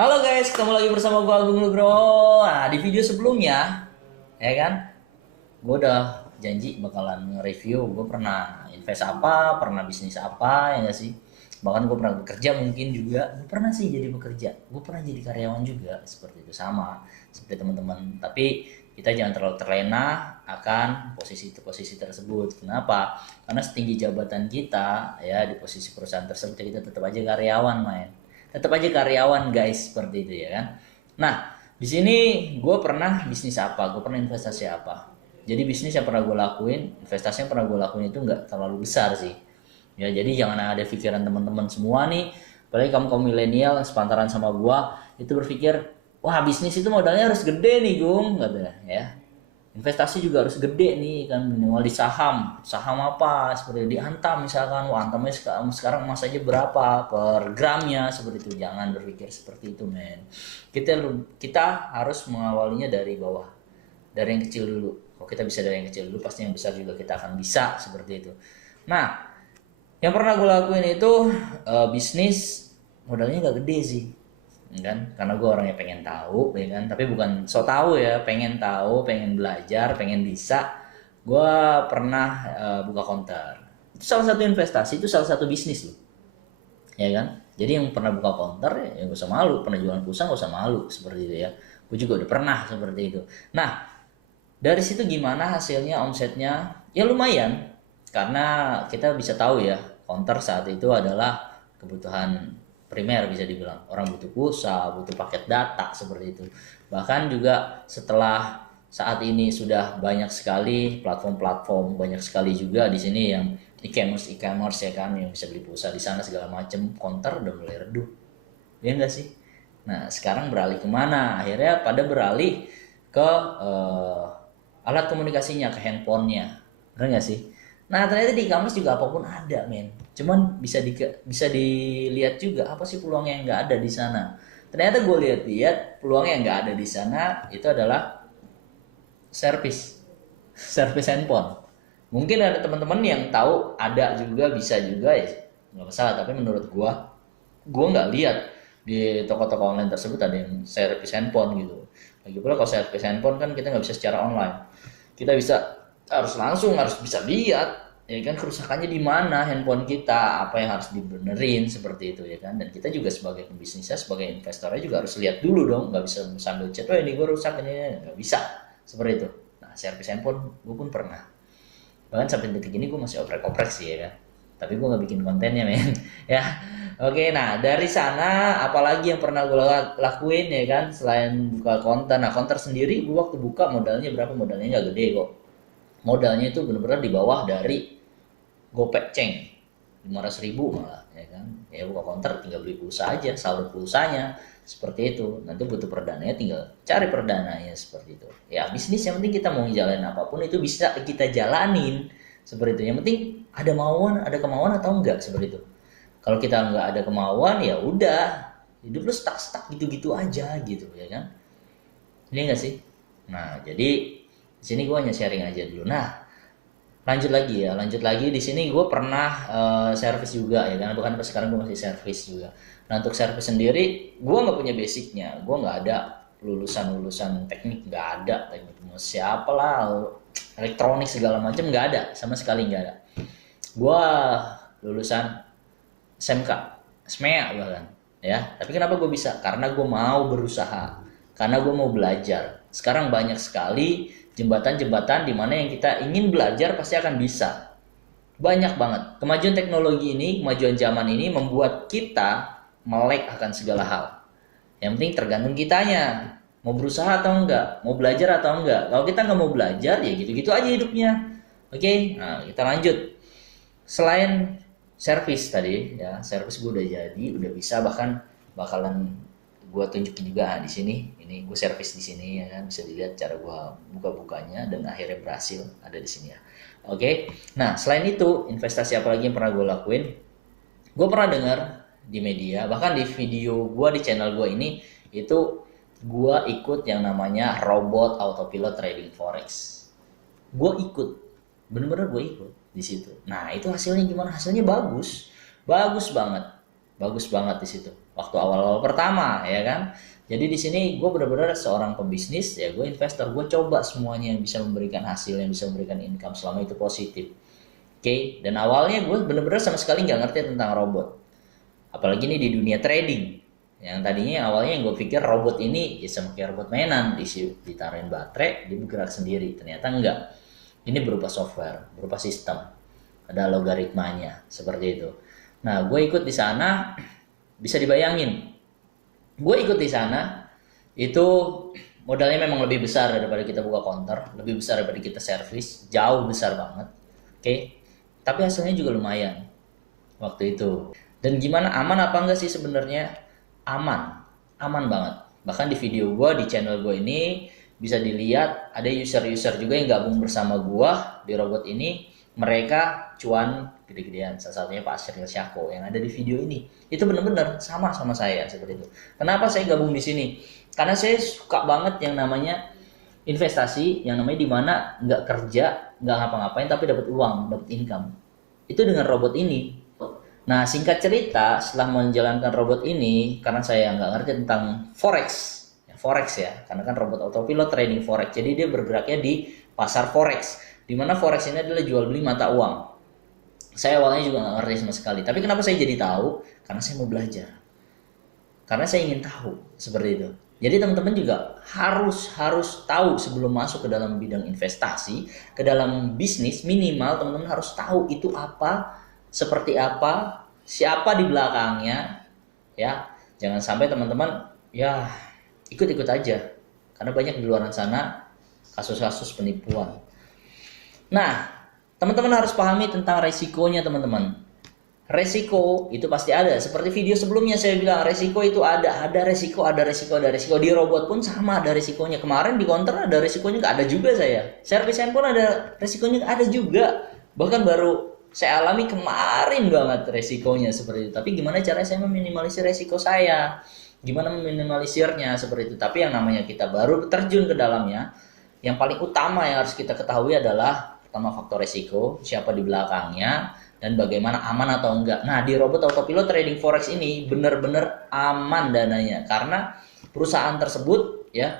Halo guys, ketemu lagi bersama gua Agung Nugroho. Nah, di video sebelumnya, ya kan, gua udah janji bakalan nge-review gua pernah invest apa, pernah bisnis apa, ya nggak sih? Bahkan gua pernah bekerja mungkin juga. Gua pernah sih jadi bekerja, gua pernah jadi karyawan juga, seperti itu sama seperti teman-teman. Tapi kita jangan terlalu terlena akan posisi tersebut. Kenapa? Karena setinggi jabatan kita ya di posisi perusahaan tersebut kita tetap aja karyawan, main tetap aja karyawan guys, seperti itu ya kan. Nah, di sini gue pernah bisnis apa, gue pernah investasi apa. Jadi bisnis yang pernah gue lakuin, investasi yang pernah gue lakuin itu nggak terlalu besar sih ya. Jadi jangan ada pikiran teman-teman semua nih, apalagi kamu kaum milenial yang sepantaran sama gue, itu berpikir wah bisnis itu modalnya harus gede nih Gung, katanya ya. Investasi juga harus gede nih kan, minimal di saham apa seperti di Antam misalkan. Wah, Antamnya sekarang emas aja berapa per gramnya, seperti itu. Jangan berpikir seperti itu men. Kita harus mengawalinya dari bawah, dari yang kecil dulu. Kalau kita bisa dari yang kecil dulu, pasti yang besar juga kita akan bisa, seperti itu. Nah, yang pernah gue lakuin itu bisnis modalnya gak gede sih, kan? Karena gue orangnya pengen tahu, ya kan? Tapi bukan so tahu ya, pengen tahu, pengen belajar, pengen bisa. Gue pernah buka konter. Itu salah satu investasi, itu salah satu bisnis loh, ya kan? Jadi yang pernah buka konter ya gak usah malu, pernah jualan pulsa gak usah malu, seperti itu ya. Gue juga udah pernah seperti itu. Nah, dari situ gimana hasilnya, omsetnya? Ya lumayan, karena kita bisa tahu ya, counter saat itu adalah kebutuhan primer bisa dibilang. Orang butuh pulsa, butuh paket data, seperti itu. Bahkan juga setelah saat ini sudah banyak sekali platform-platform, banyak sekali juga di sini yang e-commerce ya kan, yang bisa beli pulsa di sana segala macam, counter udah mulai redup. Ya enggak sih? Nah, sekarang beralih kemana? Akhirnya pada beralih ke alat komunikasinya, ke handphonenya. Bener nggak sih? Nah, ternyata di e-commerce juga apapun ada, men. Cuman bisa dilihat juga apa sih peluang yang nggak ada di sana. Ternyata gue lihat-lihat peluang yang nggak ada di sana itu adalah service, service handphone. Mungkin ada teman-teman yang tahu ada juga, bisa juga ya, nggak masalah. Tapi menurut gue nggak lihat di toko-toko online tersebut ada yang servis handphone gitu. Lagi pula kalau servis handphone kan kita nggak bisa secara online, kita bisa harus langsung, harus bisa lihat ya kan kerusakannya di mana handphone kita, apa yang harus dibenerin, seperti itu ya kan. Dan kita juga sebagai pembisnisnya, sebagai investornya juga harus lihat dulu dong, nggak bisa sambil chat, oh ini gue rusak ini, nggak bisa seperti itu. Nah, servis handphone gue pun pernah, bahkan sampai detik ini gue masih oprek-oprek sih ya kan, tapi gue nggak bikin kontennya men. Ya, oke. Nah, dari sana apalagi yang pernah gue lakuin ya kan, selain buka konten. Nah, konten sendiri gue waktu buka modalnya berapa? Modalnya nggak gede kok. Modalnya itu benar-benar di bawah dari gopek ceng, 500.000 malah ya kan. Ya buka konter tinggal beli pulsa aja, saldo pulsanya, seperti itu. Nanti butuh perdananya, tinggal cari perdananya, seperti itu ya. Bisnis yang penting kita mau jalanin apapun itu bisa kita jalanin, seperti itu. Yang penting ada kemauan atau enggak, seperti itu. Kalau kita nggak ada kemauan ya udah, hidup lu stuck gitu-gitu aja gitu ya kan. Ini enggak sih? Nah, jadi di sini gue hanya sharing aja dulu. Nah, lanjut lagi di sini gue pernah servis juga ya kan. Bukan, sekarang gue masih servis juga. Nah, untuk servis sendiri gue nggak punya basicnya, gue nggak ada lulusan teknik, nggak ada teknik siapa lah, elektronik segala macam nggak ada, sama sekali nggak ada. Gue lulusan SMK, SMEA bahkan ya. Tapi kenapa gue bisa? Karena gue mau berusaha, karena gue mau belajar. Sekarang banyak sekali jembatan-jembatan di mana yang kita ingin belajar pasti akan bisa. Banyak banget. Kemajuan teknologi ini, kemajuan zaman ini membuat kita melek akan segala hal. Yang penting tergantung kitanya. Mau berusaha atau enggak, mau belajar atau enggak. Kalau kita nggak mau belajar ya gitu-gitu aja hidupnya. Oke, nah kita lanjut. Selain servis tadi ya, servis gue udah jadi, udah bisa, bahkan bakalan gue tunjukin juga di sini. Ini gue servis di sini ya kan, bisa dilihat cara gue buka-bukanya dan akhirnya berhasil ada di sini ya. Oke. Nah, selain itu investasi apa lagi yang pernah gue lakuin? Gue pernah dengar di media, bahkan di video gue di channel gue ini, itu gue ikut yang namanya robot autopilot trading forex. Gue ikut, bener-bener gue ikut di situ. Nah, itu hasilnya gimana? Hasilnya bagus, bagus banget, bagus banget di situ. waktu awal-awal pertama, ya kan. Jadi di sini gue benar-benar seorang pebisnis, ya gue investor, gue coba semuanya yang bisa memberikan hasil, yang bisa memberikan income selama itu positif. Oke, dan awalnya gue bener-bener sama sekali nggak ngerti tentang robot. Apalagi ini di dunia trading. Yang tadinya awalnya yang gue pikir robot ini ya sama kayak robot mainan, ditaruhin baterai, dia bergerak sendiri. Ternyata enggak. Ini berupa software, berupa sistem. Ada logaritmanya, seperti itu. Nah, gue ikut di sana, bisa dibayangin. Gue ikut di sana, itu modalnya memang lebih besar daripada kita buka counter, lebih besar daripada kita servis, jauh besar banget. Oke, tapi hasilnya juga lumayan waktu itu. Dan gimana, aman apa enggak sih sebenarnya? Aman, aman banget. Bahkan di video gue, di channel gue ini bisa dilihat ada user-user juga yang gabung bersama gue di robot ini. Mereka cuan gede-gedean. Salah satunya Pak Asril Syako yang ada di video ini. Itu bener-bener sama saya seperti itu. Kenapa saya gabung di sini? Karena saya suka banget yang namanya investasi, yang namanya dimana nggak kerja, nggak ngapa-ngapain, tapi dapat uang, dapat income. Itu dengan robot ini. Nah, singkat cerita, setelah menjalankan robot ini, karena saya nggak ngerti tentang forex ya, karena kan robot autopilot trading forex, jadi dia bergeraknya di pasar forex, di mana forex ini adalah jual beli mata uang. Saya awalnya juga nggak ngerti sama sekali, tapi kenapa saya jadi tahu? Karena saya mau belajar, karena saya ingin tahu seperti itu. Jadi teman-teman juga harus tahu sebelum masuk ke dalam bidang investasi, ke dalam bisnis, minimal teman-teman harus tahu itu apa, seperti apa, siapa di belakangnya, ya. Jangan sampai teman-teman ya ikut-ikut aja, karena banyak di luar sana kasus-kasus penipuan. Nah, teman-teman harus pahami tentang resikonya teman-teman. Resiko itu pasti ada. Seperti video sebelumnya saya bilang, resiko itu ada resiko. Di robot pun sama ada resikonya. Kemarin di counter ada resikonya, nggak ada juga saya. Servis handphone ada resikonya, nggak ada juga. Bahkan baru saya alami kemarin banget resikonya seperti itu. Tapi gimana caranya saya meminimalisir resiko saya? Gimana meminimalisirnya seperti itu? Tapi yang namanya kita baru terjun ke dalamnya, yang paling utama yang harus kita ketahui adalah pertama faktor resiko, siapa di belakangnya, dan bagaimana aman atau enggak. Nah, di robot autopilot trading forex ini benar-benar aman dananya karena perusahaan tersebut ya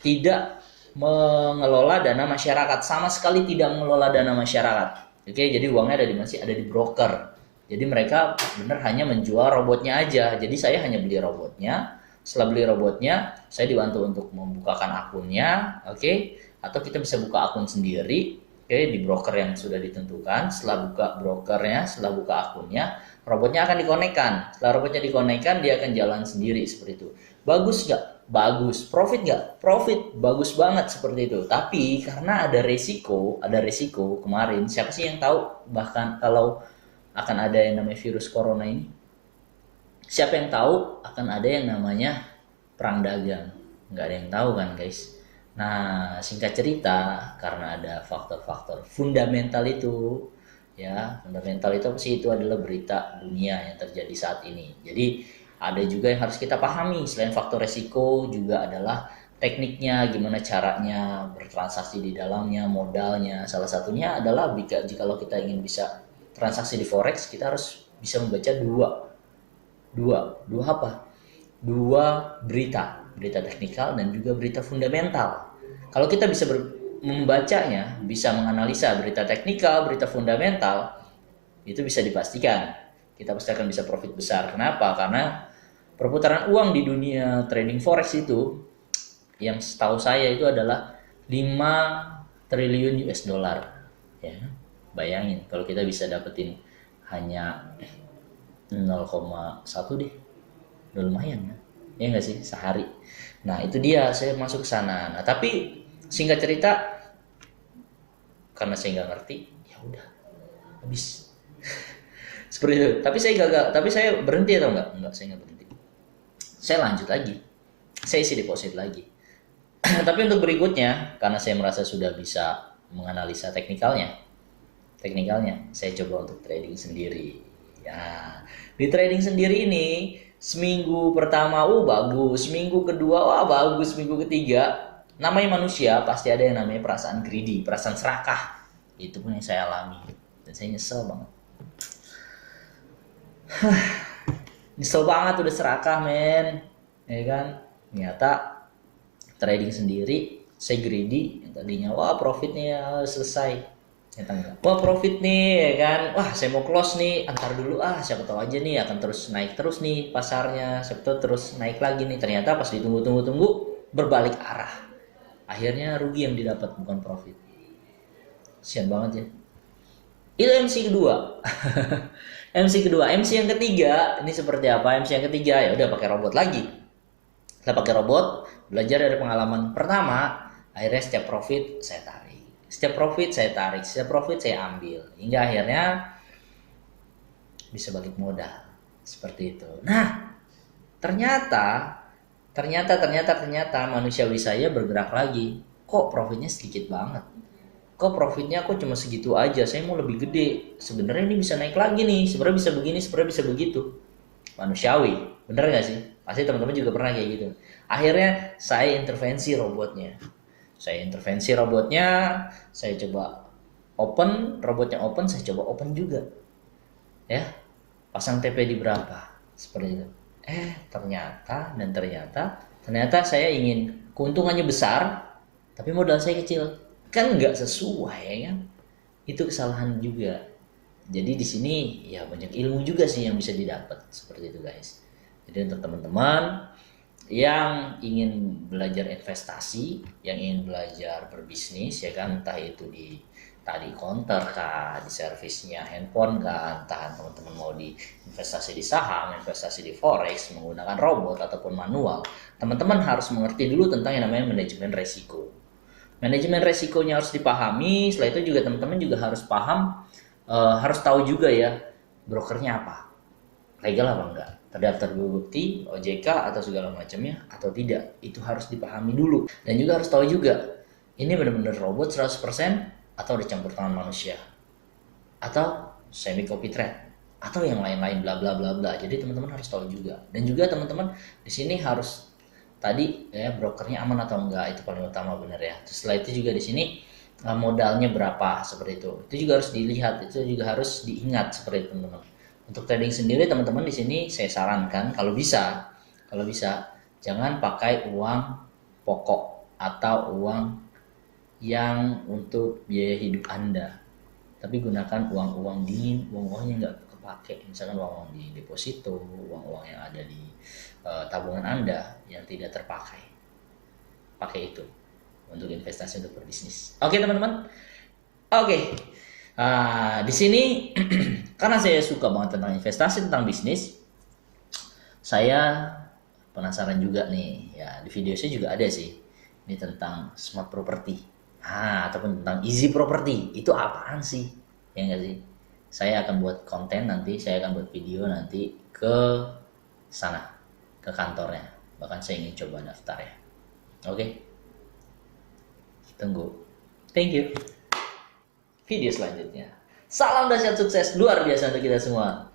tidak mengelola dana masyarakat, sama sekali tidak mengelola dana masyarakat. Oke, jadi uangnya masih ada di broker. Jadi mereka benar hanya menjual robotnya aja. Jadi saya hanya beli robotnya. Setelah beli robotnya, saya dibantu untuk membukakan akunnya, oke? Atau kita bisa buka akun sendiri, oke, di broker yang sudah ditentukan. Setelah buka brokernya, setelah buka akunnya, robotnya akan dikonekkan. Setelah robotnya dikonekkan, dia akan jalan sendiri seperti itu. Bagus nggak? Bagus. Profit nggak? Profit. Bagus banget seperti itu. Tapi karena ada resiko kemarin, siapa sih yang tahu bahkan kalau akan ada yang namanya virus corona ini? Siapa yang tahu akan ada yang namanya perang dagang? Nggak ada yang tahu kan guys. Nah, singkat cerita, karena ada faktor-faktor fundamental itu, ya, fundamental itu apa sih? Itu adalah berita dunia yang terjadi saat ini. Jadi ada juga yang harus kita pahami. Selain faktor resiko juga adalah tekniknya, gimana caranya bertransaksi di dalamnya, modalnya. Salah satunya adalah jikalau kita ingin bisa transaksi di forex, kita harus bisa membaca dua apa? Dua berita teknikal dan juga berita fundamental. Kalau kita bisa membacanya, bisa menganalisa berita teknikal, berita fundamental, itu bisa dipastikan kita pasti akan bisa profit besar. Kenapa? Karena perputaran uang di dunia trading forex itu, yang setahu saya itu adalah 5 triliun US dollar. Ya, bayangin kalau kita bisa dapetin hanya 0,1 deh, udah lumayan kan? Ya nggak sih, sehari. Nah itu dia, saya masuk ke sana. Nah tapi singkat cerita, karena saya nggak ngerti, ya udah habis seperti itu. Tapi saya gagal, tapi saya berhenti atau enggak, saya nggak berhenti. Saya lanjut lagi, saya isi deposit lagi. Tapi untuk berikutnya, karena saya merasa sudah bisa menganalisa teknikalnya, saya coba untuk trading sendiri. Ya, di trading sendiri ini seminggu pertama bagus, seminggu kedua bagus, seminggu ketiga, namanya manusia pasti ada yang namanya perasaan greedy, perasaan serakah. Itu pun yang saya alami dan saya nyesel banget. Nyesel banget udah serakah men, ya kan. Ternyata trading sendiri saya greedy, yang tadinya wah profit nih ya selesai, ternyata enggak. Wah profit nih ya kan, wah saya mau close nih, antar dulu siapa tahu aja nih akan terus naik terus nih pasarnya, siapa tahu terus naik lagi nih. Ternyata pas ditunggu-tunggu berbalik arah, akhirnya rugi yang didapat bukan profit. Sian banget ya. Itu MC kedua. MC yang ketiga ini seperti apa? MC yang ketiga ya udah pakai robot lagi. Kita pakai robot, belajar dari pengalaman pertama, akhirnya setiap profit saya tarik. Setiap profit saya tarik, setiap profit saya ambil. Hingga akhirnya bisa balik modal. Seperti itu. Nah, ternyata manusiawi saya bergerak lagi. Kok profitnya sedikit banget? Kok profitnya kok cuma segitu aja? Saya mau lebih gede. Sebenarnya ini bisa naik lagi nih. Sebenarnya bisa begini, sebenarnya bisa begitu. Manusiawi, bener gak sih? Pasti teman-teman juga pernah kayak gitu. Akhirnya saya intervensi robotnya. Saya coba open, robotnya open, saya coba open juga. Ya, pasang TP di berapa? Seperti itu. Ternyata saya ingin keuntungannya besar, tapi modal saya kecil. Kan nggak sesuai ya kan? Itu kesalahan juga. Jadi di sini ya banyak ilmu juga sih yang bisa didapat seperti itu guys. Jadi untuk teman-teman yang ingin belajar investasi, yang ingin belajar berbisnis ya kan, entah itu di tadi counter kah, di servisnya handphone kah, entah teman-teman mau di investasi di saham, investasi di forex menggunakan robot ataupun manual, teman-teman harus mengerti dulu tentang yang namanya manajemen resiko. Manajemen resikonya harus dipahami. Setelah itu juga teman-teman juga harus paham, harus tahu juga ya brokernya apa, legal apa enggak, terdaftar bukti OJK atau segala macamnya atau tidak, itu harus dipahami dulu. Dan juga harus tahu juga ini benar-benar robot 100% atau dicampur tangan manusia atau semi copy trade atau yang lain-lain bla bla bla bla. Jadi teman-teman harus tahu juga. Dan juga teman-teman di sini harus tadi ya brokernya aman atau enggak, itu paling utama benar ya. Terus setelah itu juga di sini modalnya berapa seperti itu juga harus dilihat, itu juga harus diingat seperti itu teman-teman. Untuk trading sendiri teman-teman di sini saya sarankan kalau bisa jangan pakai uang pokok atau uang yang untuk biaya hidup Anda, tapi gunakan uang-uang dingin, uang-uangnya nggak kepake, misalkan uang-uang di deposito, uang-uang yang ada di tabungan Anda yang tidak terpakai, pakai itu untuk investasi, untuk berbisnis. Oke teman-teman, oke. Di sini karena saya suka banget tentang investasi, tentang bisnis, saya penasaran juga nih ya, di video saya juga ada sih ini tentang smart property ataupun tentang easy property. Itu apaan sih ya nggak sih? Saya akan buat konten nanti, saya akan buat video nanti ke sana, ke kantornya, bahkan saya ingin coba daftar ya. Oke, tunggu, thank you video selanjutnya. Salam dahsyat sukses luar biasa untuk kita semua.